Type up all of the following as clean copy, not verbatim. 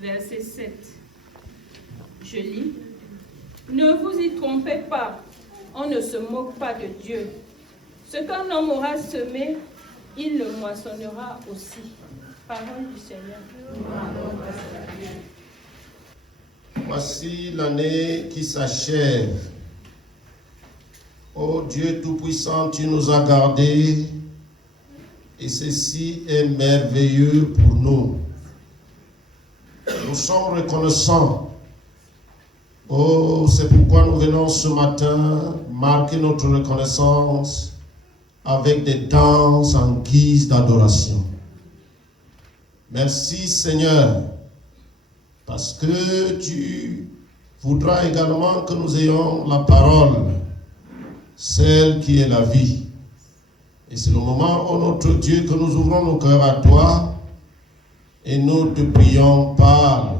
verset 7. Je lis. Ne vous y trompez pas, on ne se moque pas de Dieu. Ce qu'un homme aura semé, il le moissonnera aussi. Parole du Seigneur. Voici l'année qui s'achève. Ô Dieu Tout-Puissant, tu nous as gardés et ceci est merveilleux pour nous. Nous sommes reconnaissants. Oh, c'est pourquoi nous venons ce matin marquer notre reconnaissance avec des danses en guise d'adoration. Merci Seigneur, parce que tu voudras également que nous ayons la parole, celle qui est la vie. Et c'est le moment, ô notre Dieu, que nous ouvrons nos cœurs à toi et nous te prions, parle.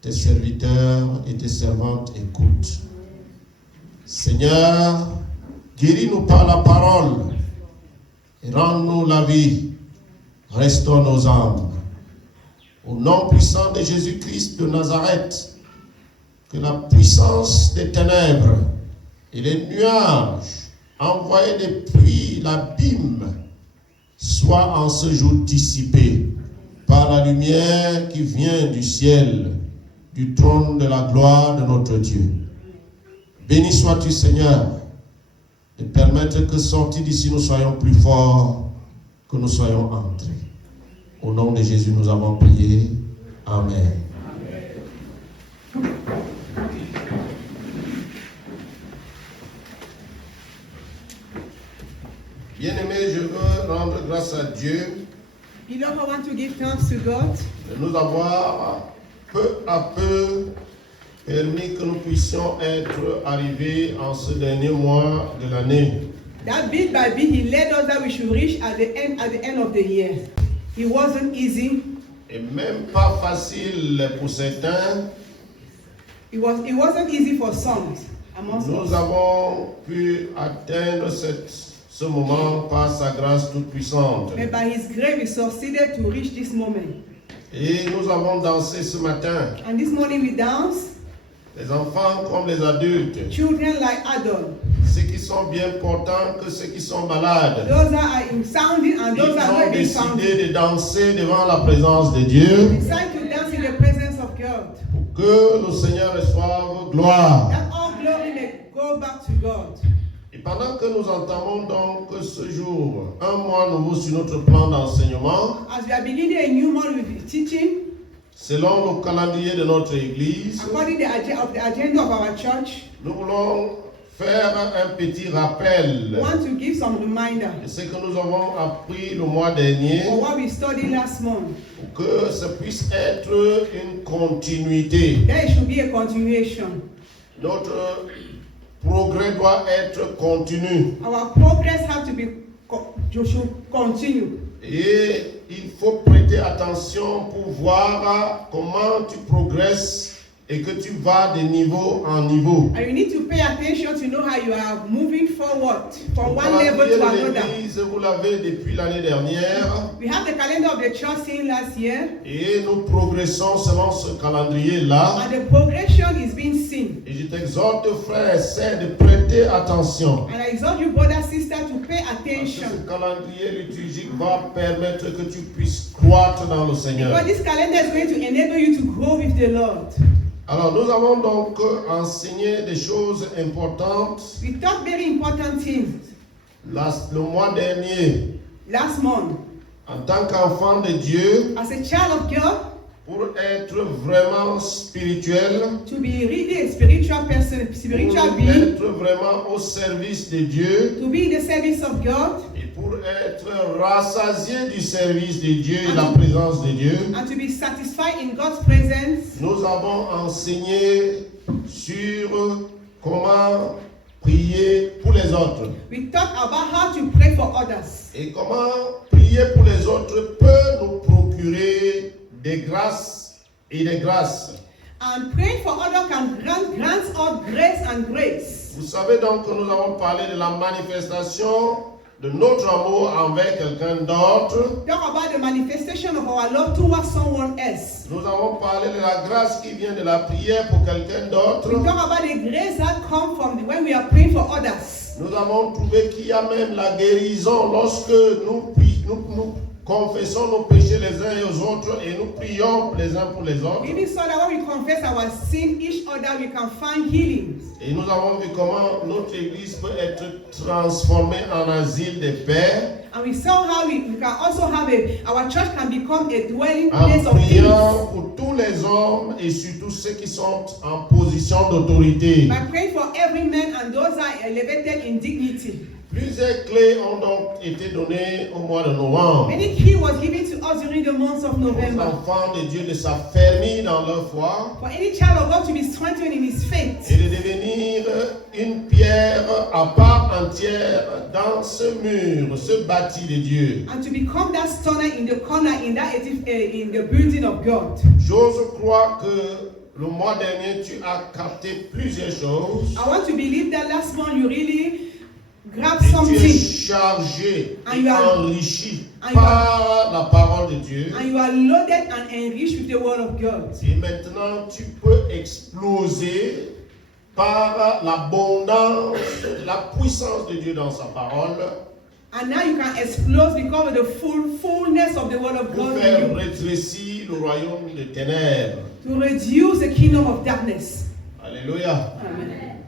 Tes serviteurs et tes servantes écoutent. Seigneur, guéris-nous par la parole et rends-nous la vie. Restaure nos âmes. Au nom puissant de Jésus-Christ de Nazareth, que la puissance des ténèbres et les nuages envoyés depuis l'abîme soient en ce jour dissipés par la lumière qui vient du ciel, du trône de la gloire de notre Dieu. Béni sois-tu, Seigneur, de permettre que sortis d'ici nous soyons plus forts que nous soyons entrés. Au nom de Jésus, nous avons prié. Amen. Bien-aimés, je veux rendre grâce à Dieu Beloved, I want to give thanks to God de nous avoir peu à peu permis que nous puissions être arrivés en ce dernier mois de l'année. that bit by bit He led us that we should reach at the end of the year. It wasn't easy. Et même pas facile pour certains. It wasn't easy for some amongst Nous us. avons pu atteindre ce moment par sa grâce toute puissante. But by His grace, we succeeded to reach this moment. Et nous avons dansé ce matin, And this morning we dance, les enfants comme les adultes, children like adults. ceux qui sont bien portants que ceux qui sont malades. Those that are in sounding and Ils those that are ont not in sounding. décidé de danser devant la présence de Dieu Decide to dance in the presence of God. pour que le Seigneur reçoive gloire. That all glory may go back to God. Et pendant que nous entamons donc ce jour un mois nouveau sur notre plan d'enseignement, As we are beginning a new month with teaching, selon le calendrier de notre Église, according to the agenda of our church, nous voulons faire un petit we rappel want to give some reminder de ce que nous avons appris le mois dernier of what we studied last month. pour que ça puisse être une continuité. There should be a continuation. Notre progrès doit être continu Our progress has to be should continue. et il faut prêter attention pour voir comment tu progresses et que tu vas de niveau en niveau. And you need to pay attention to know how you are moving forward from one Le level to calendrier de another. l'Église, vous l'avez depuis l'année dernière We have the calendar of the church seen last year, et nous progressons selon ce calendrier-là. and the progression is being seen. Et je t'exhorte, frère, essaie de prêter attention. And I exhort you, brother, sister, to pay Parce que attention. ce calendrier liturgique va permettre que tu puisses croître dans le Seigneur. Because this calendar is going to enable you to grow with the Lord. Alors, nous avons donc enseigné des choses importantes. We taught very important things Le mois dernier, last month. en tant qu'enfant de Dieu, As a child of God, pour être vraiment spirituel, to be really a spiritual person, spiritual pour being, être vraiment au service de Dieu to be in the service of God, et pour être rassasié du service de Dieu et la présence de Dieu, and to be satisfied in God's presence. nous avons enseigné sur comment prier pour les autres We talked about how to pray for others et comment prier pour les autres peut nous procurer des grâces et des grâces. and praying for others can grant us grace and grace. Vous savez donc que nous avons parlé de la manifestation de notre amour envers quelqu'un d'autre. Talk about the manifestation of our love towards someone else. Nous avons parlé de la grâce qui vient de la prière pour quelqu'un d'autre. We talk about the grace that comes from when we are praying for others. Nous avons trouvé qu'il y a même la guérison lorsque nous confessons nos péchés les uns aux autres et nous prions les uns pour les autres. Even so that when we confess our sin each other, we can find healing. Et nous avons vu comment notre église peut être transformée en asile de paix. And we saw how we can also have our church can become a dwelling En place of peace. priant pour tous les hommes et surtout ceux qui sont en position d'autorité. By praying for every man and those that are elevated in dignity. Plusieurs clés ont donc été données au mois de novembre. Many key was given to us during the month of Les November. enfants de Dieu de s'affermir dans leur foi For any child of God to be strengthened in his faith. et de devenir une pierre à part entière dans ce mur, ce bâti de Dieu. And to become that stone in the corner in the building of God. J'ose croire que le mois dernier, tu as capté plusieurs choses. I want to believe that last month you really grabbed Et tu es something chargé And et you are- enrichi and you par la parole de Dieu. and you are loaded and enriched with the word of God. Et maintenant, tu peux exploser par l'abondance, la puissance de Dieu dans sa parole And now you can explode because of the fullness of the word of pour God faire in you. rétrécir le royaume des ténèbres. To reduce the kingdom of darkness. Alléluia. Amen.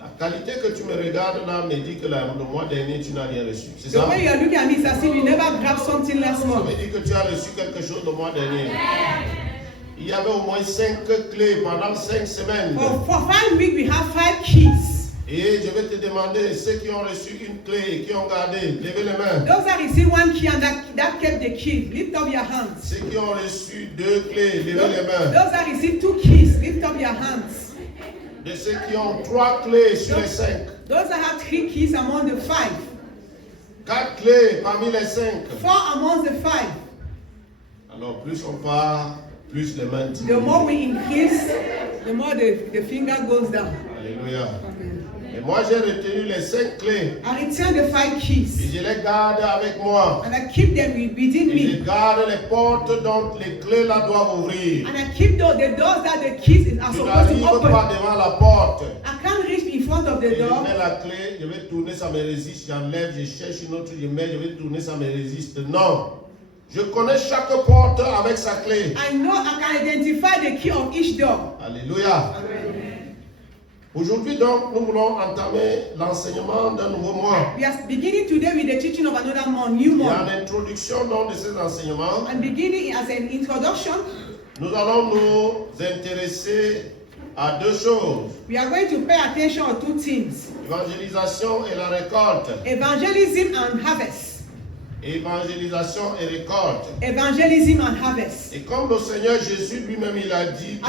La qualité que tu me regardes là me dit que le mois dernier, tu n'as rien reçu. C'est The ça? way you are looking at me is as if you never grabbed something last Ça month. veut dire que tu as reçu quelque chose le mois dernier. Il y avait au moins 5 clés pendant 5 semaines. For 5 weeks, we have 5 keys. Et je vais te demander, ceux qui ont reçu une clé et qui ont gardé, levez les mains. Those that receive 1 key and that kept the key, lift up your hands. Ceux qui ont reçu 2 clés, levez Those les mains. that receive 2 keys, lift up your hands. De ceux qui ont 3 clés sur les 5. Those that have 3 keys among the 5. 4 clés parmi les 5. 4 among the 5. Alors plus on part, plus les mains The diminuent. more we increase, the more the finger goes down. Alléluia. Amen. Et moi j'ai retenu les 5 clés. I return the 5 Et keys je les garde avec moi. and I keep them within Et me. je garde les portes dont les clés là doivent ouvrir. And I keep the doors that the keys are Je supposed n'arrive to open. pas devant la porte. I can't reach in front of the Et je door. mets la clé, je vais tourner, ça me résiste, j'enlève, je cherche une autre, je mets, je vais tourner, ça me résiste. Non. Je connais chaque porte avec sa clé. I know I can identify the key of each door. Alléluia. Amen. Aujourd'hui donc, nous voulons entamer l'enseignement d'un nouveau mois. We are beginning today with the teaching of another month, new Il y a month. une introduction donc de ces enseignements. And beginning as an introduction, Nous allons nous intéresser à 2 choses. we are going to pay attention to 2 things. Évangélisation et la récolte. Evangelism and harvest. Évangélisation et récolte. Evangelism and harvest. Et comme le Seigneur Jésus lui-même il a dit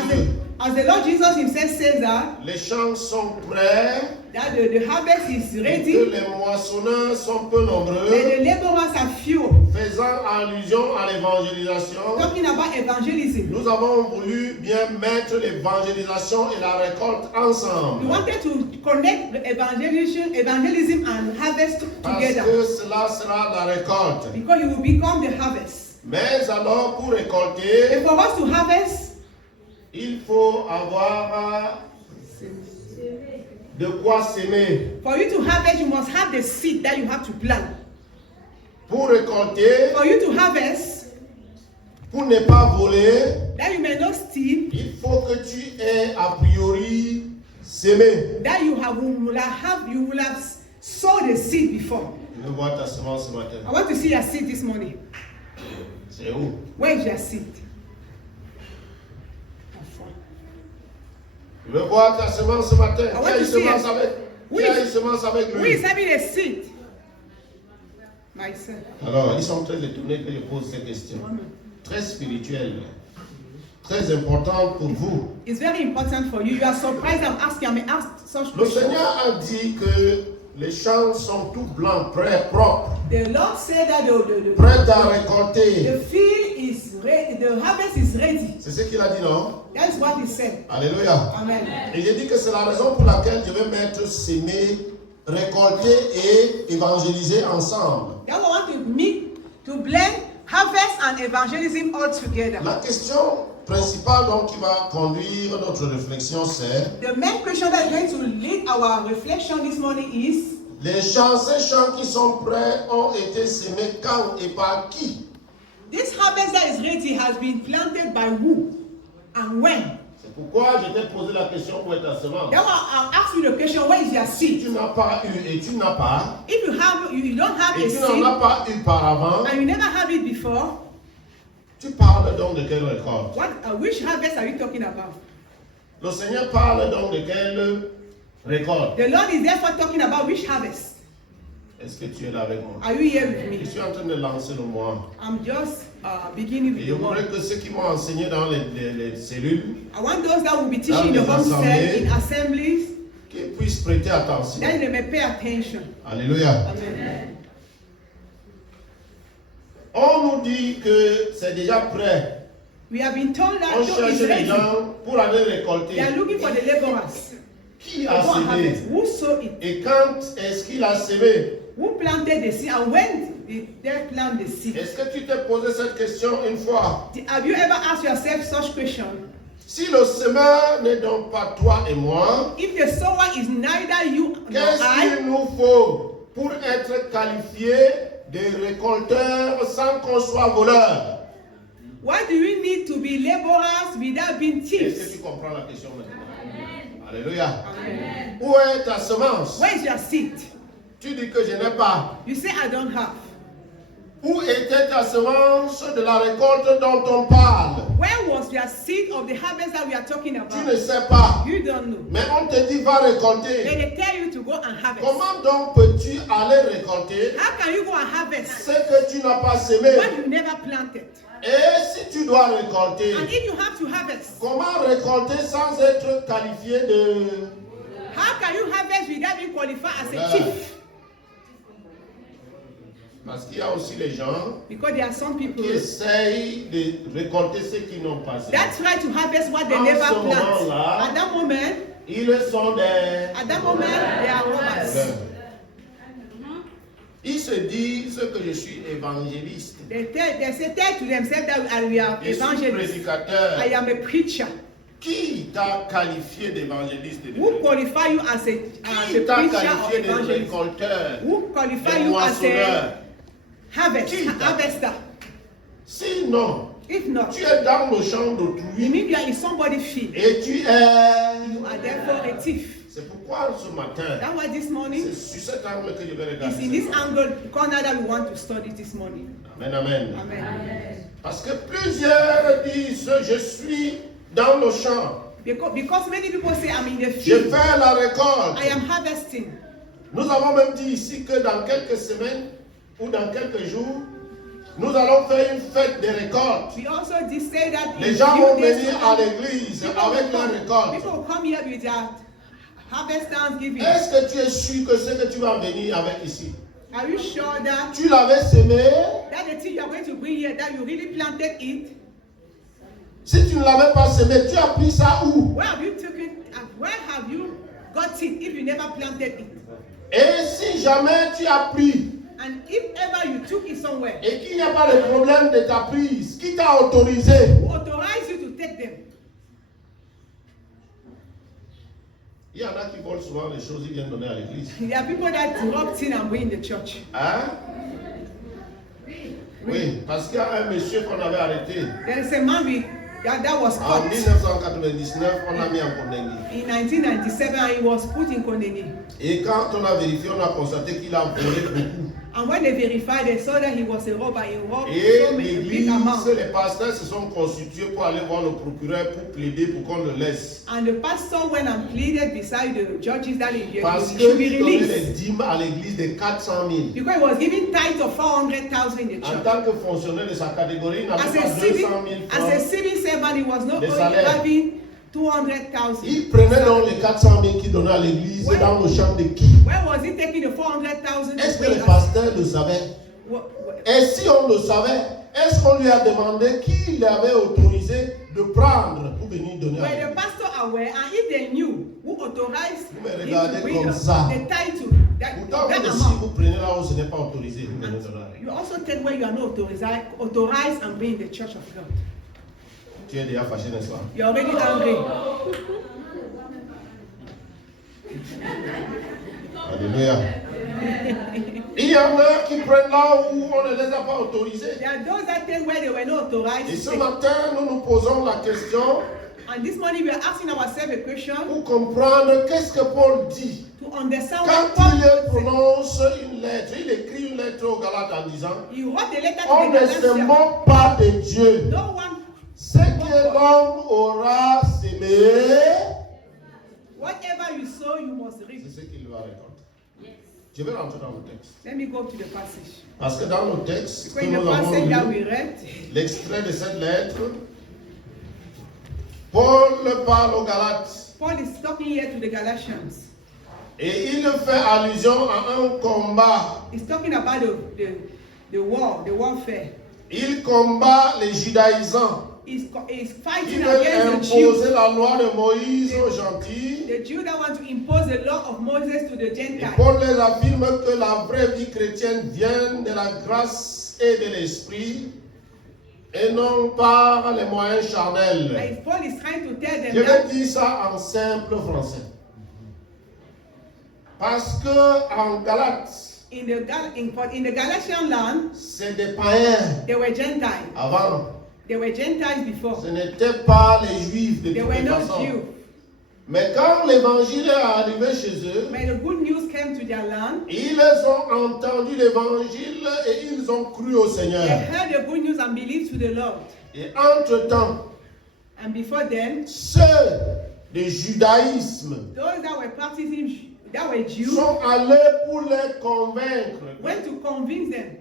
As the Lord Jesus himself says that, que les champs sont prêts, the harvest is et ready, que les moissonneurs sont peu nombreux, and the laborers are few. faisant allusion à l'évangélisation, Talking about evangelism. nous avons voulu bien mettre l'évangélisation et la récolte We ensemble. wanted to connect the evangelism and harvest Parce together que cela sera la récolte. because it will become the harvest. Mais alors pour And récolter, for us to harvest, il faut avoir de quoi s'aimer. for you to harvest, you must have the seed that you have to plant. Pour récolter, For you to harvest, pour ne pas voler, that you may not steal, il faut que tu aies a priori s'aimer. that you will have sowed the seed before. Je veux voir ta semence ce matin. I want to see your seed this morning. C'est où? Where is your seed? Je veux voir ta semence ce matin. I Qui want a to une see semence it. avec? Who Qui a is- une semence avec Who is lui? having a seed? Myself. Alors, ils sont très étonnés que je pose ces questions. Très spirituelles. Très importantes pour vous. It's very important for you. You are surprised I'm asking. I may ask such Le questions. Seigneur a dit que les champs sont tout blancs, prêts, propres, The Lord said that prêts à récolter. the field is ready, the harvest is ready. C'est ce qu'il a dit, non? That is what he said. Alléluia. Amen. Et j'ai dit que c'est la raison pour laquelle je vais mettre s'aimer récolter et évangéliser ensemble. Then we want to meet, to blend harvest and evangelism all together. La question principale donc qui va conduire notre réflexion, c'est The main question that is going to lead our reflection this morning is: ces champs qui sont prêts ont été semés quand et par qui? this harvest that is ready has been planted by who and when? C'est pourquoi je t'ai posé la question pour ta semence. Then I'll ask you the question: where is your Si tu seed? n'as pas eu et tu n'as pas, If you don't have et a tu n'en seed as pas eu par avant, and you never have it before, tu parles donc de quelle récolte? which harvest are you talking about? Le Seigneur parle donc de quelle récolte? The Lord is therefore talking about which harvest. Est-ce que tu es là avec moi? Are you here with Je me? suis en train de lancer le mois. I'm just beginning with Et the je word. voudrais que ceux qui m'ont enseigné dans les cellules, I want those that will be teaching in the home cell, in assemblies, qu'ils puissent prêter attention. that they may pay attention. Alléluia. Amen. On nous dit que c'est déjà prêt. We have been told that On so cherche it's les ready. gens pour aller They récolter. are looking for the laborers. Qui To a go and semé? harvest. Who sowed it? Et quand est-ce qu'il a semé? Who planted the seed? And when did they plant the seed? Est-ce que tu t'es posé cette question une fois? Have you ever asked yourself such question? Si le semeur n'est donc pas toi et moi, If the sower is neither you nor qu'est-ce I, qu'il nous faut pour être qualifiés des récolteurs sans qu'on soit voleurs? what do we need to be laborers without being Est-ce que thieves? tu comprends la question maintenant? Alléluia. Amen. Où est ta semence? Where is your seed? Tu dis que je n'ai pas. You say, I don't have. Où était ta semence de la récolte dont on parle? Where was your seed of the harvest that we are talking Tu ne about? sais pas. You don't know. Mais on te dit va récolter. Then they tell you to go and harvest. Comment donc peux-tu aller récolter How can you go and harvest ce que tu n'as pas semé? when you never planted? Et si tu dois récolter, And if you have to harvest, comment récolter sans être qualifié de... how can you harvest without being qualified as a Voilà. thief? Parce qu'il y a aussi les gens Because there are some people qui essayent de récolter ce qu'ils n'ont pas semé. that try to harvest what they En never ce plant. moment-là, At that moment, Ils sont des... they are robbers. Ils se disent que je suis évangéliste. They say to themselves that we are Je suis evangelists. prédicateur. I am a preacher. Qui t'a qualifié d'évangéliste? Who qualify you as a Qui t'a preacher or qualifié de evangelist? récolteur? Who qualify De you as moissonneur? a harvester? Sinon, If not, tu es dans le champ you d'autrui mean you are in somebody's field. et tu es... You are therefore a thief. C'est pourquoi ce matin, That's why this morning, c'est sur cet angle que je vais it's in regarder. this angle, corner that we want to study this morning. Amen, amen. Amen. Parce que plusieurs disent, je suis dans le champ. Because many people say, I'm in the Je field. fais la récolte. I am harvesting. Nous avons même dit ici que dans quelques semaines ou dans quelques jours, nous allons faire une fête des récoltes. We also did say that Les in gens few vont days venir to à come, l'église people avec will leur come- récolte. people will come here with their harvest thanksgiving. Est-ce que tu es sûr que ce que tu vas venir avec ici, Are you sure that tu l'avais semé? the thing you are going to bring here, that you really planted it? Si tu ne l'avais pas semé, tu as pris ça où? Where have you taken? Where have you got it if you never planted it? Et si jamais tu as pris And if ever you took it somewhere, et qu'il n'y a pas de problème de ta prise, qui t'a autorisé? who authorized you to take them? Il y en a qui volent souvent les choses, ils viennent donner à l'église. There are people that rob tin and bring in the church. Hein? Oui, parce qu'il y a un monsieur qu'on avait arrêté. There is a man that was En caught 1999, on l'a mis en Kondengi. in 1997 and he was put in Kondeni. Et quand on a vérifié, on a constaté qu'il a volé beaucoup. And when they verified, they saw that he was a robber. He robbed Et so many big l'église, amounts. les pasteurs se sont constitués pour aller voir le procureur pour plaider pour qu'on le laisse. And the pastor went and pleaded beside the judges that he Parce should be qu'il donnait les released. dîmes à l'église de 400 000. Because he was giving tithes of 400,000 in the En church. tant que fonctionnaire de sa catégorie, il n'avait As pas a 200 civil, 000 as a francs. civil servant, he was not Des only salaires. having 200,000. Il prenait donc les 400 000 qu'il donnait à l'église Ouais. dans le champ de qui? Where was he taking the 400,000? Est-ce que le pasteur le savait? Et si on le savait, est-ce qu'on lui a demandé qui l'avait autorisé de prendre pour venir donner à Were the l'église? pastor aware, and if they knew who authorized Vous me him regardez to bring comme the ça. title, Pourtant, vous aussi, vous prenez là où ce n'est pas autorisé. Vous menez là. You also take where you are not authorized and be in the church of God. Tu es déjà fâché, n'est-ce pas? You're already angry. Alléluia. Il y en a qui prennent là où on ne les a pas autorisés. There are those that take where they were not authorized. Et ce matin, nous nous posons la question And this morning we are asking ourselves a question pour comprendre qu'est-ce que Paul dit. to understand Quand what Paul il said. prononce une lettre, il écrit une lettre aux Galates en disant He wrote a letter on to the ne se Galatians. moque pas de Dieu. No one, Ce que l'homme aura sémé, whatever you sow, you must reap. c'est ce qu'il va récolter. Je vais rentrer dans le texte. Let me go to the passage. Parce que dans le texte que Because in the nous avons passage that lu, we read, l'extrait de cette lettre, Paul parle aux Galates Paul is talking here to the Galatians. et il fait allusion à un combat. He's talking about the war, the warfare. Il combat les judaïsants. He's Ils fighting veulent against the Jews. imposer la loi de Moïse aux gentils. The Jews that want to impose the law of Moses to the Et Gentiles. Paul les affirme que la vraie vie chrétienne vient de la grâce et de l'esprit et non par les moyens charnels. And Paul is trying to tell them Je vais that dire ça en simple français. Parce que en Galates, in the Galatian land, c'est des païens they were Gentiles. avant. They were Gentiles before. Ce n'étaient pas les juifs de They toute were not façon. Jews. Mais quand l'évangile est arrivé chez eux, When the good news came to their land, ils ont entendu l'évangile et ils ont cru au they Seigneur. heard the good news and believed to the Lord. Et entre-temps, And before then, ceux du judaïsme those that were practicing, that were Jews, sont allés pour les convaincre. went to convince them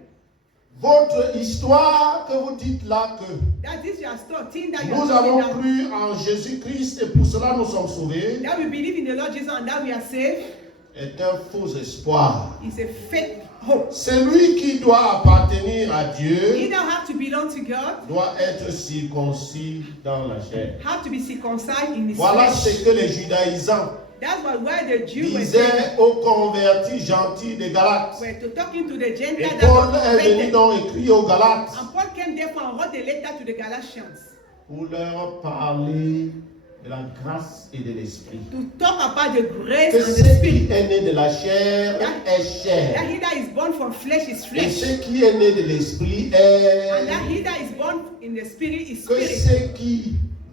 Votre histoire que vous dites là que that this your thing that you nous are avons talking cru en Jésus-Christ et pour cela nous sommes sauvés that we believe in the Lord Jesus and that we are saved, est un faux espoir. is a fake hope. Celui qui doit appartenir à You Dieu don't have to belong to God, doit être circoncis dans la chair. have to be circumcised in his Voilà flesh. ce que les judaïsants That's why the Jews were disaient aux convertis gentils des Galates. talking to the Et Gentiles that Paul were est venu converted. donc écrire aux Galates And Paul came therefore and wrote a letter to the Galatians pour leur parler de la grâce et de l'esprit. to talk about the grace Que and the ce spirit. qui est né de la chair est chair. That he that is born from flesh is Et flesh. ce qui est né de l'esprit And that est he that is born in the spirit is que spirit. ce qui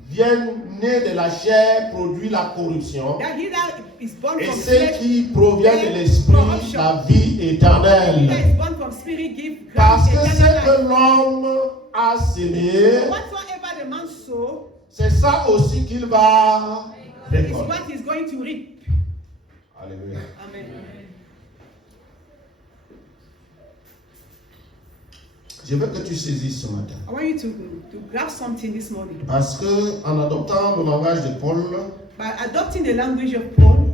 vient né de la chair produit la corruption. That he that is born Et from ce flesh, qui provient de l'esprit, la vie he that éternelle. is born from spirit give Parce grace que ce eternal que life. l'homme a sémé, Whatsoever the man sow c'est ça aussi qu'il va is récolter. what he's going to reap. Alléluia. Amen. Je veux que tu saisisses ce matin. I want you to grab something this morning. Parce que en adoptant le langage de Paul, By adopting the language of Paul,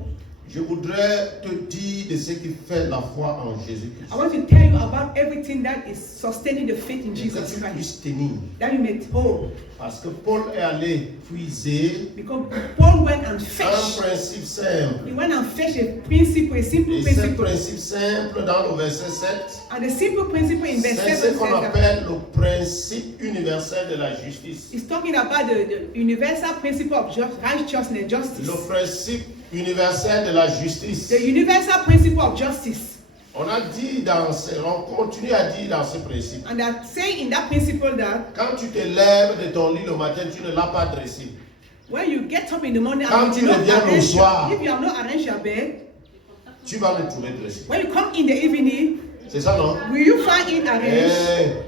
je voudrais te dire de ce qui fait la foi en Jésus-Christ. I want to tell you about everything that is sustaining the faith in Et que Jesus tu Christ. puisses tenir. That you may hold. Parce que Paul est allé puiser Because Paul went and un fetched. principe simple. He went and fetched a principle, a simple Et ce principle. principe simple dans le verset 7, And the simple principle in verse c'est 7 ce qu'on says that appelle le principe universel de la justice. it's talking about the universal principle of righteousness, justice. Le principe universel de la justice. The universal principle of justice. On continue à dire dans ce principe. And that say in that principle that Quand tu te lèves de ton lit le matin, tu ne l'as pas dressé. when you get up in the morning Quand and tu you not reviens le arrange soir. if you have not arranged your bed, Tu vas le trouver dressé. when you come in the evening, C'est ça, non? will you find it arranged?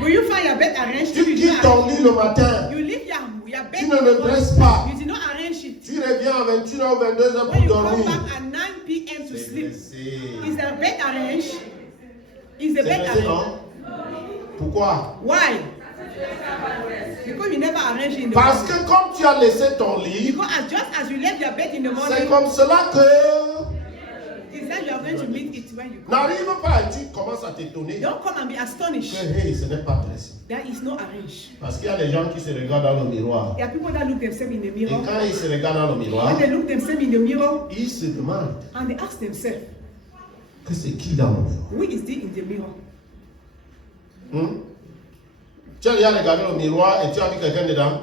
Will you find your bed arranged? Tu If you quittes do not ton arrange- lit le matin. You leave your bed. Tu ne le dresses pas. You did not arrange it. Tu reviens à 21h ou 22h When you pour come dormir. back at 9 p.m. to C'est sleep, dressé. is the bed arranged? Is the C'est bed dressé, arranged? non? Pourquoi? Why? Because you never arranged in the Parce morning. que comme tu as laissé ton lit, Because just as you left your bed in the c'est morning, comme cela que is that you are going to meet it when you come. N'arrive pas et tu commences à t'étonner Don't come and be astonished. que hey, ce n'est pas dressé. That is not arranged. Parce qu'il y a des gens qui se regardent dans le miroir. There are people that look themselves in the Et mirror. quand ils se regardent dans le miroir, When they look themselves in the mirror ils se demandent and they ask themselves, que c'est qui dans le miroir. who is this in the mirror? Tu as déjà regardé le miroir et tu as vu quelqu'un dedans.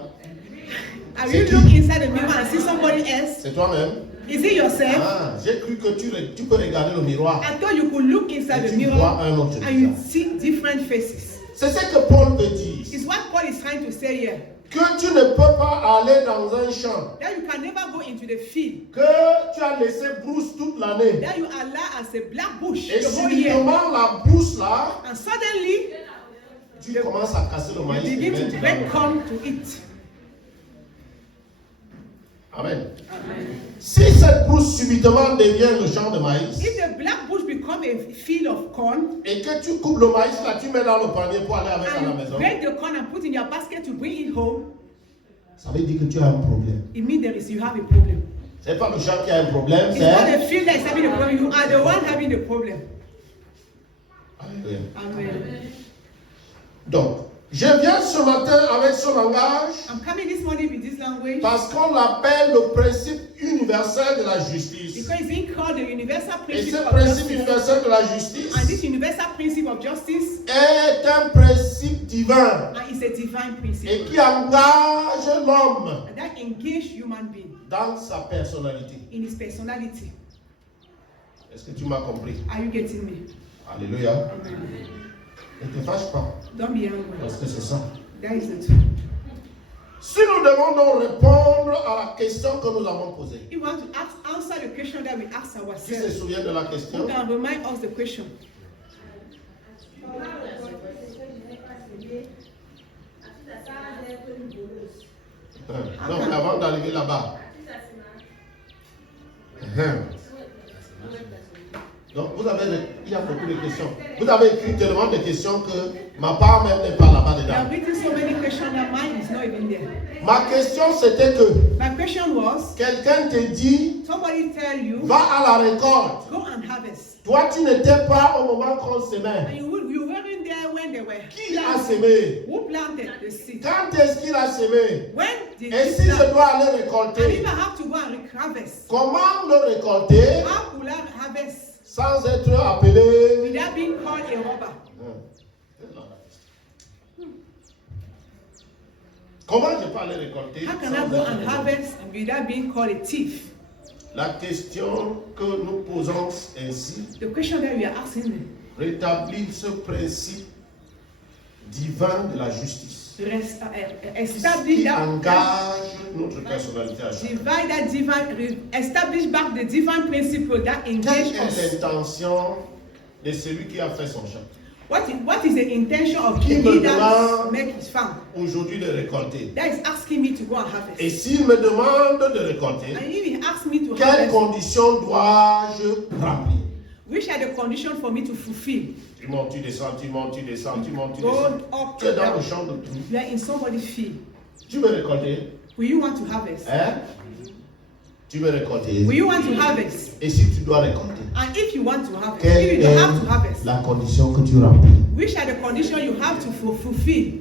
Have C'est you qui? looked inside the mirror and see somebody else? C'est toi-même. Is it yourself? Ah, j'ai cru que tu peux regarder le miroir. I thought you could look inside Et the tu vois mirror un autre and you visage. see different faces. C'est ce que Paul veut dire. It's what Paul is trying to say here. Que tu ne peux pas aller dans un champ. That you can never go into the field. Que tu as laissé brousse toute l'année. That you allow as a black bush Et the whole year. subitement, la brousse là, And suddenly, tu commences à casser le you maïs. et begin mettre to dans break le- corn to eat. Amen. Amen. Si cette brousse subitement devient le champ de maïs, If the black bush become a field of corn, et que tu coupes le maïs là, tu mets dans le panier pour aller avec à la and maison, you break the corn and put in your basket to bring it home, ça veut dire que tu as un problème. it means you have a problem. C'est pas le champ qui a un problème, It's not c'est... the field that is having the problem. You are the one having the problem. Alléluia. Amen. Donc, je viens ce matin avec ce langage I'm coming this morning with this language parce qu'on l'appelle le principe universel de la justice. because it's being called the universal Et principle ce of principe justice. universel de la justice And this universal principle of justice, est un principe divin and it's a divine et principle qui engage l'homme and that engage human being dans sa personnalité. in his personality. Est-ce que tu m'as compris? Are you getting me? Alléluia. Amen. Ne te fâche pas, Don't be angry. parce que c'est ça. That is the truth. Si nous devons donc répondre à la question que nous avons posée, If we want to answer the question that we ask qui se ourselves, souvient de la question? who can remind us the question? Donc, avant d'arriver là-bas. Donc, il y a beaucoup de questions. Vous avez écrit tellement de questions que ma part même n'est pas là-bas You dedans. have written so many questions that mine is not even there. Ma question c'était que My question was, quelqu'un te dit, somebody tell you, va à la récolte. go and harvest. Toi, tu n'étais pas au moment qu'on And semait. you weren't there when they were Qui a planted. semé? Who planted the seed? Quand est-ce qu'il a semé? When did Et he si je plant? dois aller And if récolter, I have to go and harvest, comment le récolter how could I harvest sans être appelé? without being called a robber? Comment je peux aller récolter? How can sans I go être and appelé? harvest without being called a thief? La question que nous posons ainsi The question that we are asking me, rétablit ce principe divin de la justice establish qui that, engage notre personnalité à chacun. establish back the divine principle that Quelle engage est us. l'intention de celui qui a fait son champ? What is the intention of Qui him me that demande make his farm? aujourd'hui de récolter. That is asking me to go and harvest. Et s'il me demande de récolter, And if he asks me to quelles harvest, conditions dois-je remplir? which are the conditions for me to fulfill? Tu montes, tu descends, tu montes, tu descends, tu montes, tu Go descends. up Tu es and dans le down. champ de tout. You are in somebody's field. Tu veux récolter? Will you want to harvest? Hein? Tu veux récolter? Will you want to harvest? Et si tu dois récolter? And if you want to harvest, Quelle if you don't have to est harvest, la condition que tu remplis? which are the conditions you have to fulfill?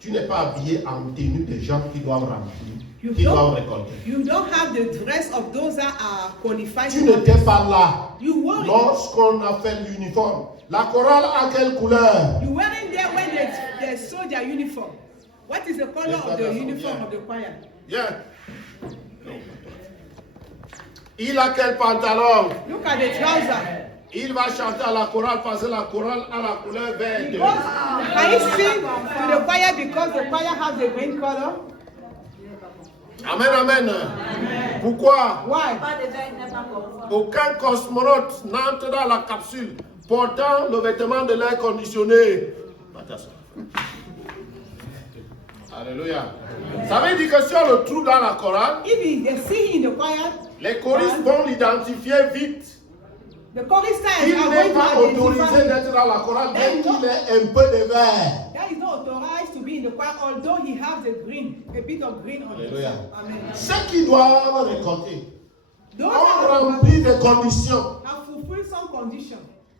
Tu n'es pas habillé en tenue des gens qui doivent remplir, You qui doivent don't, récolter. you don't have the dress of those that are qualified Tu to n'étais harvest. pas là You weren't, lorsqu'on a fait l'uniforme. La chorale a quelle couleur? you weren't there when the soldier uniform. What is the color of the uniform of the choir? Viens. Il a quel pantalon? Look at the trouser. Il va chanter à la chorale parce que la chorale a la couleur verte. Because, can you sing to the choir because the choir has the green color? Amen, amen. Pourquoi? Why? Aucun cosmonaute n'entre dans la capsule portant le vêtement de l'air conditionné. Alléluia. Ça veut dire que si on le trouve dans la chorale, If they see in the choir, les choristes vont l'identifier vite. the choristers Il are n'est going to pas autorisé identify. d'être dans la chorale dès qu'il est un peu de vert. That is not authorized to be in the choir, although he has a green, a bit of green on it. Alléluia. Amen. Ceux qui doivent récolter Those ont that rempli des conditions. have fulfilled some condition.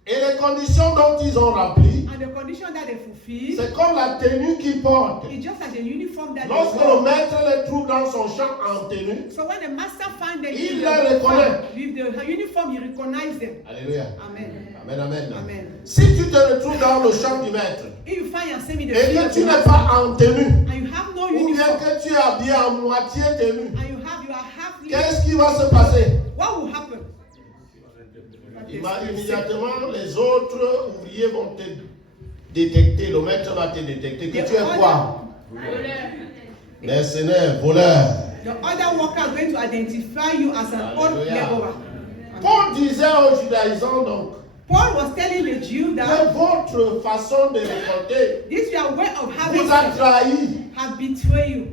Et les conditions dont ils ont rempli, And the condition that they fulfill c'est comme la tenue qu'ils portent. is just as a uniform that Lorsque they le wear. maître les trouve dans son champ en tenue, So when the master finds them Il in les the reconnaît. farm with the uniform, he recognizes them. Alléluia. Amen. Amen, amen. Amen. Si tu te retrouves dans le champ du maître If you find yourself in the et field que of tu the n'es master, pas en tenue, and you have no ou bien uniform, que tu es habillé en moitié tenue, and you are half lit, qu'est-ce qui va se passer? what will happen? Immédiatement, les autres ouvriers vont te détecter, le maître va te détecter que tu es quoi? Mercenaire, voleur. The other worker is going to identify you as an old Alléluia. laborer. Paul disait aux judaïsants donc Paul was telling the Jew que that votre façon de récolter this your way of vous a harvesting trahi. has betrayed you.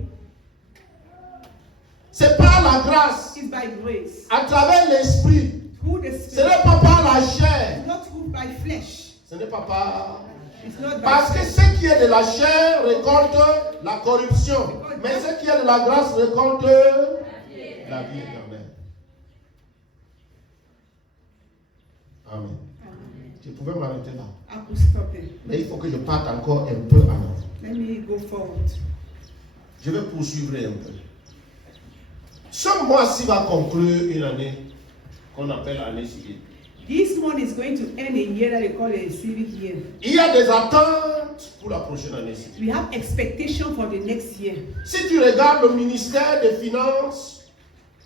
C'est par la grâce, It's by grace. à travers l'esprit. Through the Ce Spirit. n'est pas par la chair. Not through by flesh. Ce n'est pas par... It's not by Parce que flesh. ce qui est de la chair récolte la corruption. Mais ce qui est de la grâce récolte la vie éternelle. Amen. Je pouvais m'arrêter là. I could stop there. Mais il faut que je parte encore un peu en avant. Let me go forward. Je vais poursuivre un peu. Ce mois-ci va conclure une année qu'on appelle année civile. This one is going to end a year that they call a civic year. Il y a des attentes pour la prochaine année civile. We have expectation for the next year. Si tu regardes le ministère des Finances,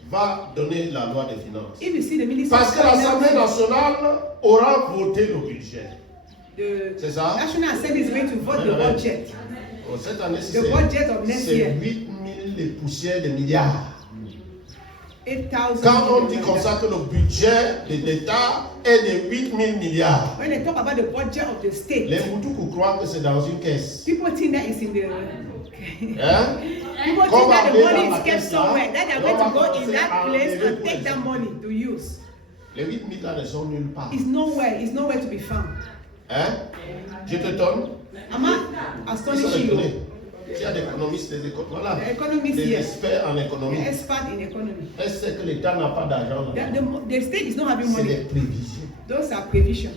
va donner la loi des finances. If you see the minister, Parce que l'Assemblée nationale aura voté le budget. C'est the ça? National Assembly is going to vote the Amen. budget. Oh, cette année, The budget of next year. 8 000 les poussières de milliards. 8,000. Quand on dit comme ça que le budget de l'État est de 8 000 milliards, When they talk about the budget of the state, les Moutoukou croient que c'est dans une caisse. people think that it's in the. Hein? People Qu'on think va that the aller money dans la is kept caisse là, somewhere, that they're et going on va to go in commencer that à place enlever and pour take les that gens. money to use. Les 8 000 là ne sont nulle part. It's nowhere to be found. Hein? Je te donne. Am I Ils sont astonishing étonnés. you? Il y a des économistes, des voilà. The economists Des here, experts en économie. the expert in economy. Est-ce que l'État n'a pas d'argent? The state is not having C'est des money. prévisions. Those are provisions.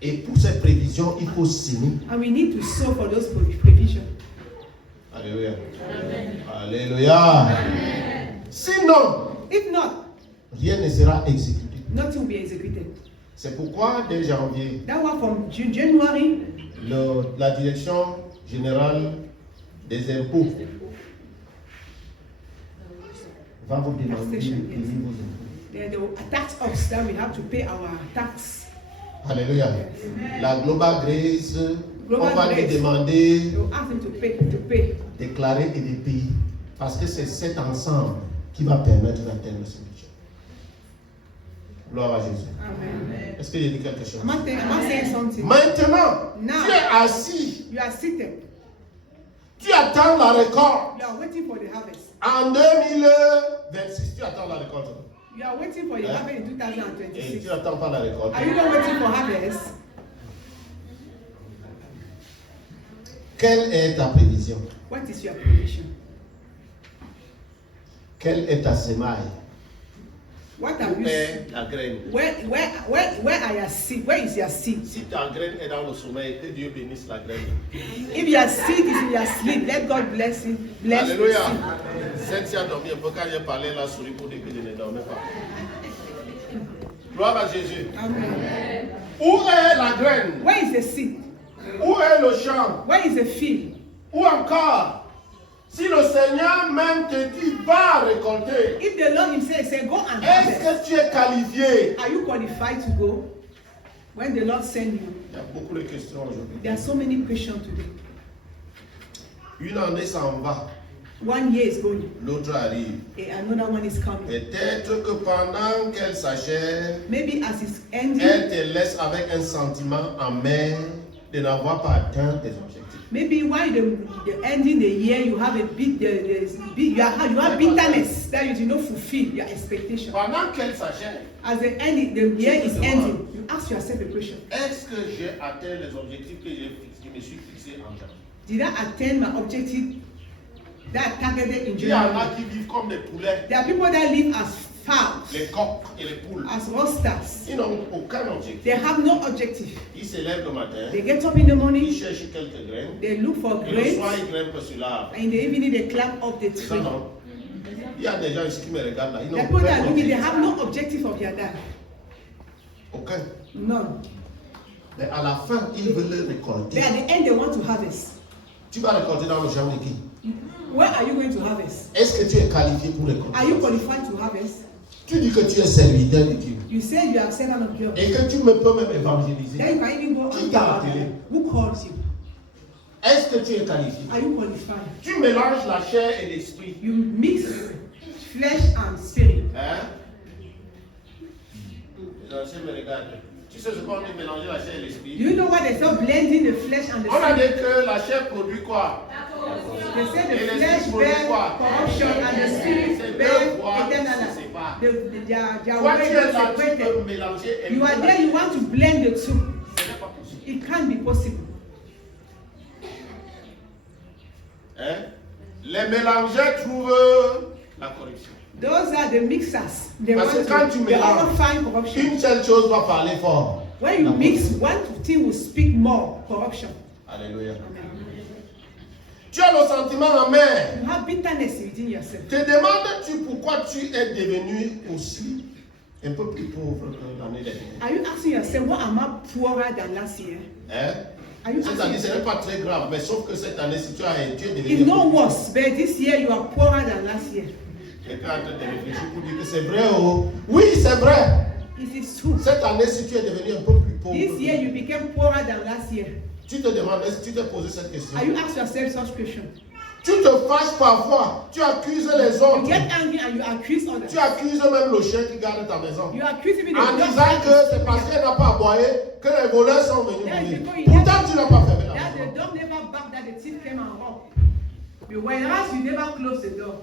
Et pour ces prévisions, il faut s'aimer. And we need to sow for those provisions. Alléluia. Alléluia. Sinon, If not, rien ne sera exécuté. nothing will be executed. C'est pourquoi, dès janvier, That one from January, la direction générale des impôts va vous demander de payer vos impôts. the tax off that we have to pay our tax. Alléluia. La Global Grace, Global on va lui Grace. demander They will ask them to pay. déclarer et de payer. Parce que c'est cet ensemble qui va permettre d'atteindre ce budget. Gloire à Jésus. Amen. Est-ce que j'ai dit quelque chose? Am I saying something? Maintenant, Now. tu es assis, You are seated. tu attends la récolte. You are waiting for the harvest. En 2026, tu attends la récolte. You are waiting for the Huh? harvest in Et 2026. tu n'attends pas la récolte. Are you not waiting for harvest? Quelle est ta prévision? What is your provision? Quelle est ta semaille? What are Où you? est la graine? Where are your seed? Where is your seed? Si ta graine est dans le sommeil, que Dieu bénisse la graine. If your seed is in your sleep, let God bless it. Bless the Alléluia. seed. Celle-ci a dormi un peu quand j'ai parlé, la souris pour dire que je ne dormais pas. Gloire à Jésus. Amen. Où est la graine? Where is the seed? Où est le champ? Where is the field? Ou encore, si le Seigneur même te dit va récolter, If the Lord Himself say, go and est-ce harvest, que tu es qualifié? are you qualified to go? When the Lord send you, Il y a beaucoup de questions aujourd'hui. there are so many questions today. Une année s'en va, 1 year is going, l'autre arrive. another one is coming. Peut-être que pendant qu'elle s'achève, Maybe as it's ending, elle te laisse avec un sentiment amer de n'avoir pas atteint tes objectifs. maybe while the ending the year, you have a big, you have bitterness that you did not fulfill your expectation. Pendant qu'elle s'achève, As the year is ending, you ask yourself a question: est-ce que j'ai atteint les objectifs que je me suis fixés en janvier? did I attain my objective that I targeted in Il y en a January? qui vivent comme des poulets. There are people that live as fowls, les coqs et les poules. as roosters. Ils n'ont aucun objectif. They have no objective. Ils se lèvent le matin, They get up in the ils morning, cherchent quelques graines, they look for et le grains, soir ils grimpent sur l'arbre. and in the evening they climb up the C'est ça, tree. non? Il y a des gens ici qui me regardent là, ils The n'ont people that aucun are looking, they objectif. have no objective of their life. Aucun. None. Mais à la fin, ils veulent le récolter. But at the end, they want to harvest. Tu vas récolter dans le champ de qui? Where are you going to harvest? Est-ce que tu es qualifié pour récolter? Are you qualified to harvest? Tu dis que tu es serviteur de Dieu. You say you are servant of God. Et que tu me peux même évangéliser. Then you can even go Qui and t'a appelé? who calls you? Est-ce que tu es qualifié? Are you qualified? Tu mélanges la chair et l'esprit. You mix flesh and spirit. Hein? Les anciens me regardent. Tu sais ce qu'on dit mélanger la chair et Do l'esprit? you know what they say blending the flesh and the On a spirit? dit que la chair produit quoi? They say Et the l'esprit flesh produit bears quoi? corruption and the C'est spirit deux bears voies qui eternal se life. séparent. Their Toi, tu ways es are là, tu peux separated. mélanger et You are there, you want to blend the two. Ce n'est pas possible. It can't be possible. Hein? Les mélangeurs trouvent la corruption. Those are the mixers. They Parce want que quand to, tu they mélanges, all find corruption. une seule chose va parler fort. When you La mix, corruption. one thing will speak more corruption. Alléluia. Amen. Tu as le sentiment amer. You have bitterness within yourself. Te demandes-tu pourquoi tu es devenu aussi un peu plus pauvre que l'année dernière? Are you asking yourself, what am I poorer than last year? Hein? Are you Cette asking année, ce n'est yourself? pas très grave, mais sauf que cette année, si tu es devenu. It's not worse, but this year you are poorer than last year. Quelqu'un est en train de réfléchir pour dire que c'est vrai. Oh. Oui, c'est vrai. It is true. Cette année, si tu es devenu un peu plus pauvre, This year you became poorer than last year. tu te demandes, est-ce que tu t'es posé cette question? Are you asking yourself such question? Tu te fâches parfois, tu accuses les You autres, get angry and you accuse others. tu accuses même le chien qui garde ta maison. You accuse even the En dog disant that que is c'est parce sleeping. qu'elle n'a pas aboyé que les voleurs sont venus That is voler. because Pourtant, tu n'as pas fermé la that maison. the dog never barked, that the thief came and robbed. Whereas you never closed the door.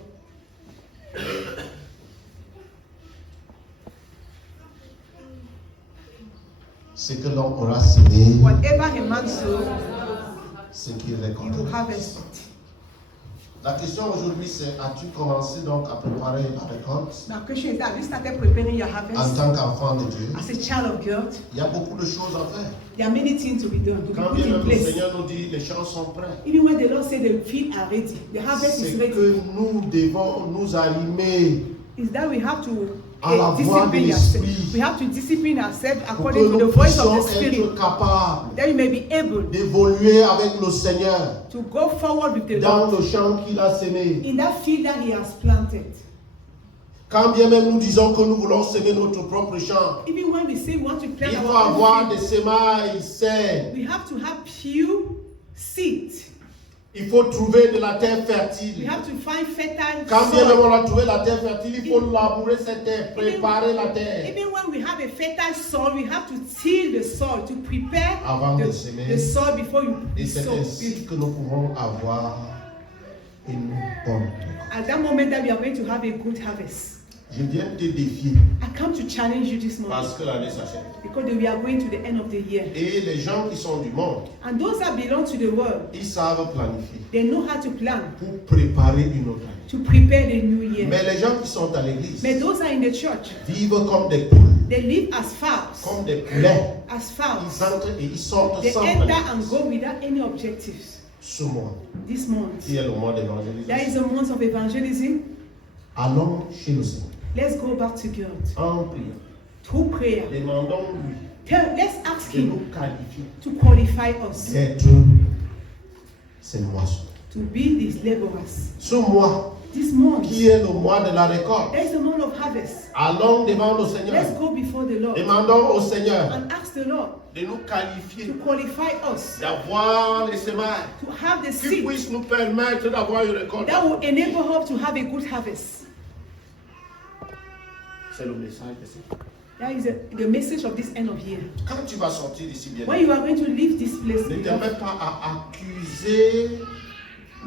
Ce que l'on aura semé, Whatever a man sows, ce qu'il he will récolte. harvest. La question aujourd'hui, c'est as-tu commencé donc à préparer la récolte My question is, have you started preparing your en harvest tant qu'enfant de Dieu? as a child of God? Il y a beaucoup de choses à faire. There are many things to be done, to be Quand put bien in même le place. Seigneur nous dit les champs sont prêts, Even when the Lord said the field are ready, the harvest c'est is ready, que nous devons nous allumer is that we have to à la voix de discipline l'Esprit ourselves. We have to discipline ourselves pour que according to the nous voice of puissions the Spirit, être capables that you may be able d'évoluer avec le Seigneur to go forward with the dans Lord le champ qu'il a semé. in that field that He has planted. Quand bien même nous disons que nous voulons semer notre propre champ, Even when we say we want to plant il faut our avoir own des field, semailles saines. we have to have pure seed. Il faut trouver de la terre We fertile. have to find fertile Quand bien même soil. on a trouvé la terre fertile, il faut labourer cette terre, préparer la terre. Even when we have a fertile soil, we have to till the soil to prepare Avant de semer. the soil before you Et c'est sow. ainsi que nous pouvons avoir une bonne récolte. At that moment that we are going to have a good harvest. Je viens te défier I come to challenge you this morning parce que l'année s'achève. because we are going to the end of the year. Et les gens qui sont du monde, And those that belong to the world, ils savent planifier they know how to plan pour préparer une autre année. to prepare the new year. Mais les gens qui sont à l'église But those are in the church, vivent comme des poules, they live as fowls, comme des poulets. as Ils fowls. entrent et ils sortent They sans enter planification. and go without any objectives. Ce mois, This month, qui est le mois that is d'évangélisation, a month of evangelism. allons chez le Seigneur Let's go back to God en priant. through prayer. Demandons-lui Let's ask de nous Him qualifier to qualify us d'être ces moissons. to be these laborers. Ce mois This month, qui est le mois de la récolte, there is a month of harvest. allons devant le Seigneur. Let's go before the Lord Demandons au Seigneur and ask the Lord de nous to qualifier, qualify us d'avoir les semailles to have the qui seed puissent nous permettre d'avoir une récolte. that will enable us to have a good harvest. C'est le message de cette. That is the message of this end of year. Quand tu vas sortir d'ici, bien When you are going to leave this place, ne te mets pas à accuser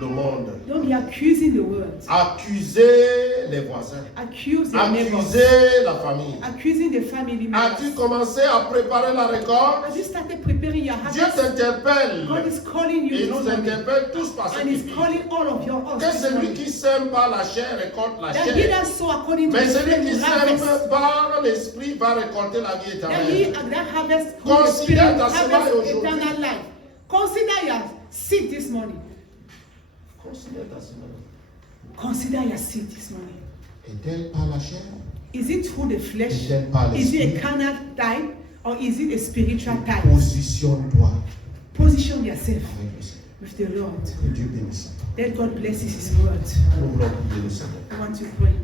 le monde. Don't be accusing the world. Accuser les voisins. Accuse your neighbors. Accuser la famille. Accusing the family As-tu members. commencé à préparer la récolte? As you started preparing your Dieu harvest, t'interpelle. God is calling you Il this nous morning. interpelle tous par ce And qu'il He's dit. calling all of your us Que this celui morning. qui sème par la chair récolte la That he chair. that sow according to Mais the celui spirit qui will harvest. sème par l'esprit va récolter la vie That he éternelle. that harvest from the Consider spirit ta will semence harvest aujourd'hui. eternal life. Consider your seed this morning. Considère ta semence. Consider your seed this morning. Est-elle par la chair? Is it through the flesh? Est-elle par Is it a l'esprit? carnal type or is it a spiritual type? Positionne-toi Position yourself avec le Seigneur. with the Lord. Que Dieu bénisse. Let God bless His word. Nous voulons prier le Seigneur. I want to pray.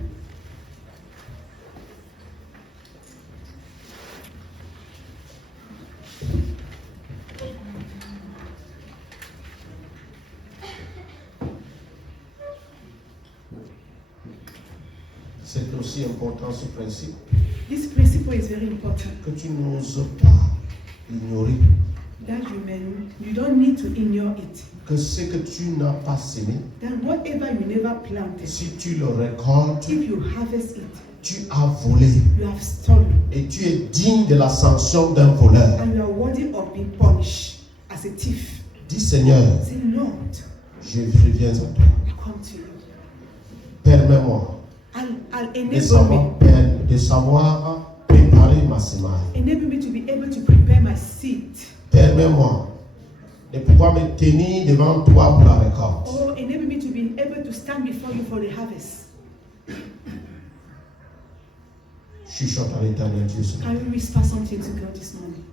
C'est aussi important ce principe This principle is very important. que tu n'oses pas ignorer That you don't need to ignore it. que ce que tu n'as pas semé, That whatever you never planted, si tu le récoltes, if you harvest it, tu as volé you have stolen, et tu es digne de la sanction d'un voleur. and you are worthy of being punished as a thief. Dis Seigneur, Say, Lord, je reviens à toi. I come to you. Permets-moi I'll de enable savoir, me. de savoir préparer ma semence. Enable me to be able to prepare my seed. Permets-moi de pouvoir me tenir devant toi pour la récolte. Or enable me to be able to stand before you for the harvest. Chuchote à l'Éternel Dieu ce matin. Can we whisper something to God this morning?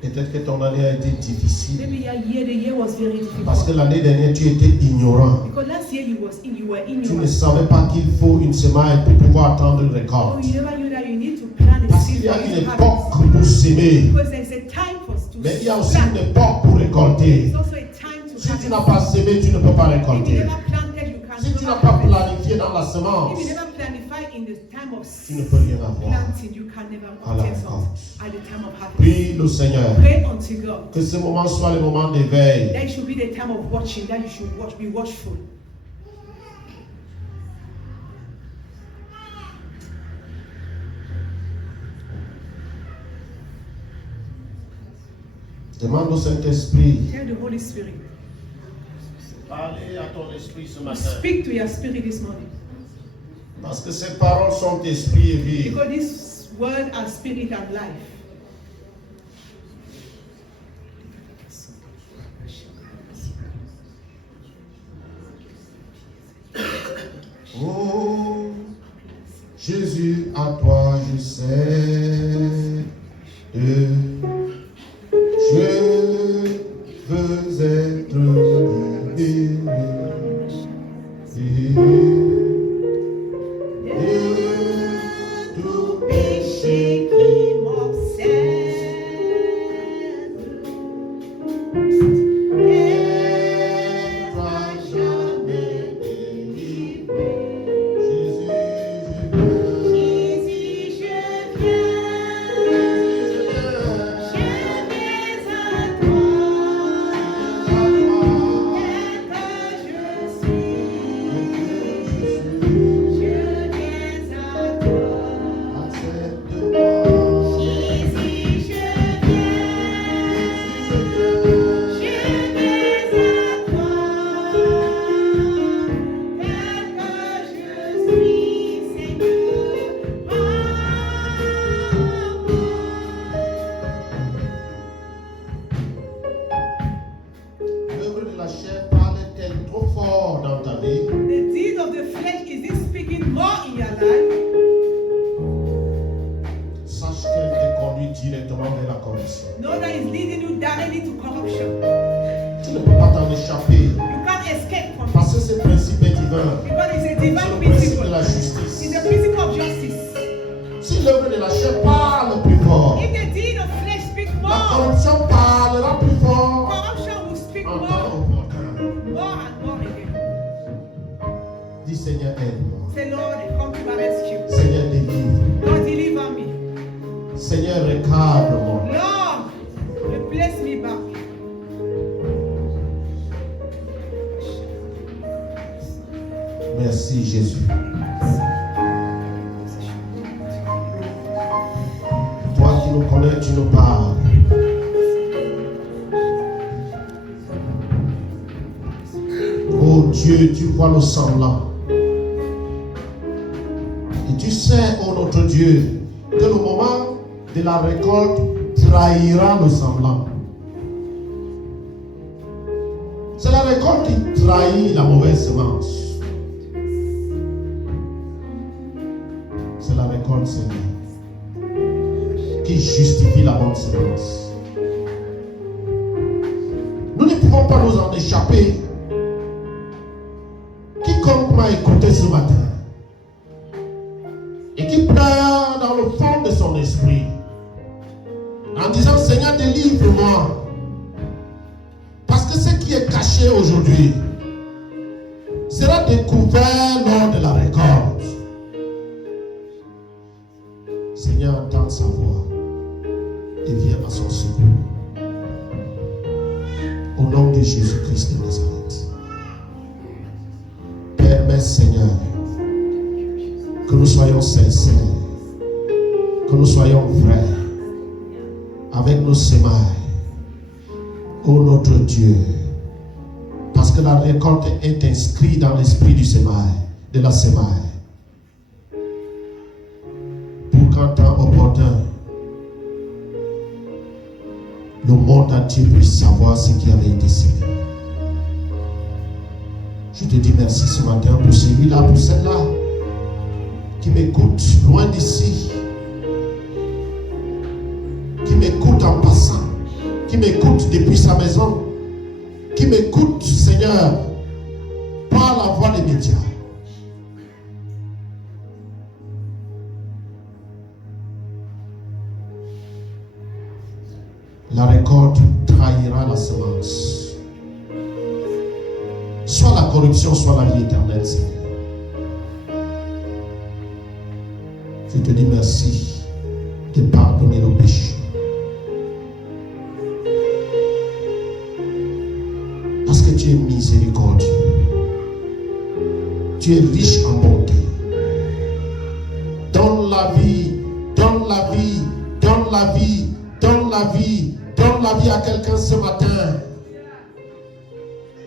Peut-être que ton année a été difficile Maybe the year was very parce que difficult. l'année dernière tu étais ignorant. Because last year you were Tu ne ignorant. savais pas qu'il faut une semence pour pouvoir attendre une Oh, récolte. you never knew that you need to plant a Parce qu'il seed y a for une you to harvest. époque pour s'aimer, Because there's a time for us to mais il y a aussi une plant. époque pour récolter. There's also a time to Si tu n'as harvest. pas semé, tu ne peux pas If you récolter. never planted, you can't. Si tu n'as pas planifié dans la semence, If you never planify in the time of tu ne peux rien avoir. planting, you can never À la obtain something récolte. at the time of harvest. Prie le Seigneur. Pray unto God. Que ce moment soit le moment d'éveil. That should be the time of watching, that you should watch, be watchful. Demande au Saint-Esprit. Tell the Holy Spirit. Parlez à ton esprit ce matin. Speak to your spirit this morning. Parce que ces paroles sont esprit et vie. Because this word are spirit and life. Oh, Jésus, à toi je sais. Je veux être libéré. De tout péché qui m'obsède. être à jamais délivré. Jésus, Jésus, je viens à toi, tel que je suis. Je viens à toi. Jésus, je viens à toi, tel que je suis, Seigneur, l'œuvre de la chair parle-t-elle trop fort dans ta vie? The deed of the flesh, is it speaking more in your life? Sache qu'elle te conduit directement vers la corruption. Know that it's leading you directly to corruption. Tu ne peux pas t'en échapper You can't escape from it parce que ce principe est divin. because it's a C'est divine le principe de principle. la justice. It's the principle of justice. Si l'œuvre de la chair parle plus fort, If the deed of flesh speaks la more, corruption parlera plus fort. corruption will speak En more, temps opportun. more and more again. Dis Seigneur, aide-moi. Say, Lord, come to my rescue. Seigneur, délivre. Lord, deliver me. Seigneur, recadre-moi. Lord, replace me back. Merci Jésus. Toi qui nous connais, tu nous parles. Oh Dieu, tu vois le semblant. Et tu sais, oh notre Dieu, que le moment de la récolte trahira le semblant. C'est la récolte qui trahit la mauvaise semence. C'est la récolte, Seigneur, qui justifie la bonne semence. Nous ne pouvons pas nous en échapper. Quiconque m'a écouté ce matin et qui pleure dans le fond de son esprit en disant Seigneur, délivre-moi, parce que ce qui est caché aujourd'hui sera découvert lors de la récolte. Seigneur, entends sa voix et viens à son secours. Au nom de Jésus-Christ de Nazareth. Permets, Seigneur, que nous soyons sincères, que nous soyons vrais avec nos sémailles. Ô notre Dieu, parce que la récolte est inscrite dans l'esprit du sémaille, de la sémaille. Pour qu'en temps opportun, le monde entier puisse savoir ce qui avait été semé. Je te dis merci ce matin pour celui-là, pour celle-là qui m'écoute loin d'ici, qui m'écoute en passant, qui m'écoute depuis sa maison, qui m'écoute, Seigneur, par la voix des médias. La récolte trahira la semence. Soit la corruption, soit la vie éternelle, Seigneur. Je te dis merci de pardonner nos péchés. Parce que tu es miséricordieux. Tu es riche en bonté. Donne la vie, donne la vie, donne la vie, donne la vie, donne la vie à quelqu'un ce matin.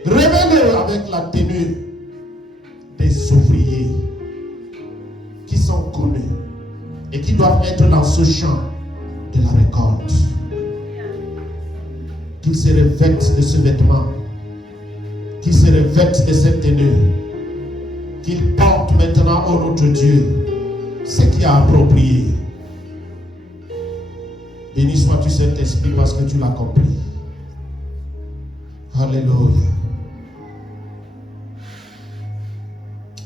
Révèle-le avec la tenue des ouvriers qui sont connus et qui doivent être dans ce champ de la récolte. Qu'ils se revêtent de ce vêtement, qu'ils se revêtent de cette tenue, qu'ils portent maintenant, ô notre Dieu, ce qui est approprié. Béni sois-tu Saint-Esprit parce que tu l'as compris. Alléluia.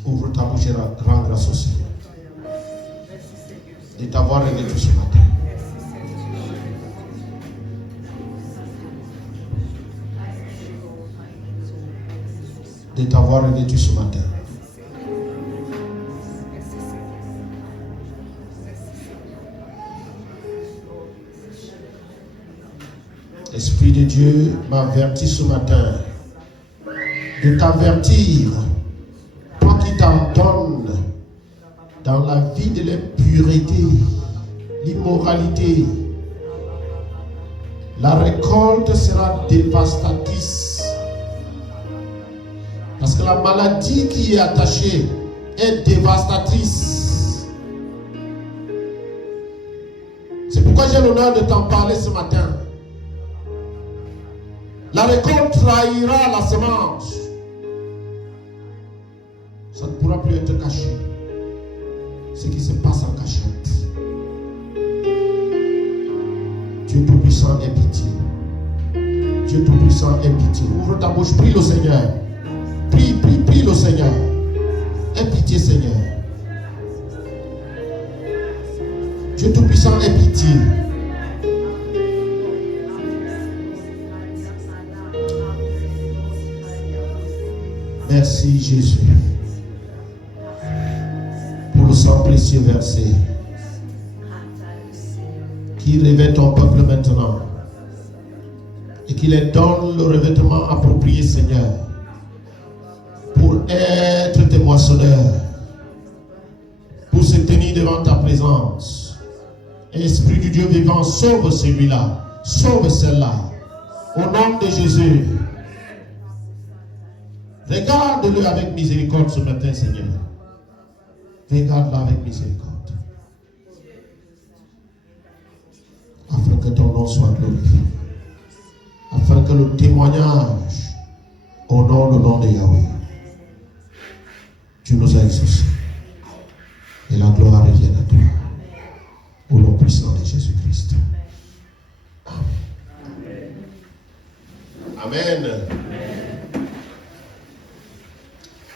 Ouvre ta bouche et rends grâce au Seigneur de t'avoir aidé tout ce matin. De t'avoir aidé tout ce matin. L'Esprit de Dieu m'a averti ce matin de t'avertir, toi qui t'en donnes dans la vie de l'impureté, l'immoralité. La récolte sera dévastatrice. Parce que la maladie qui est attachée est dévastatrice. C'est pourquoi j'ai l'honneur de t'en parler ce matin. La récolte trahira la semence. Ça ne pourra plus être caché. Ce qui se passe en cachette. Dieu Tout-Puissant ait pitié. Dieu Tout-Puissant ait pitié. Ouvre ta bouche, prie le Seigneur. Prie, prie, prie le Seigneur. Aie pitié, Seigneur. Dieu Tout-Puissant ait pitié. Merci Jésus pour le sang précieux versé qui revêt ton peuple maintenant et qui leur donne le revêtement approprié, Seigneur, pour être témoin moissonneurs pour se tenir devant ta présence. Esprit du Dieu vivant, sauve celui-là, sauve celle-là. Au nom de Jésus. Regarde-le avec miséricorde ce matin, Seigneur. Regarde-le avec miséricorde. Afin que ton nom soit glorifié. Afin que le témoignage au nom de Yahweh, tu nous as exaucés. Et la gloire revienne à toi. Au nom puissant de Jésus-Christ. Amen. Amen.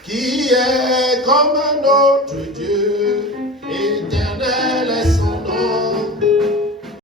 Qui est comme notre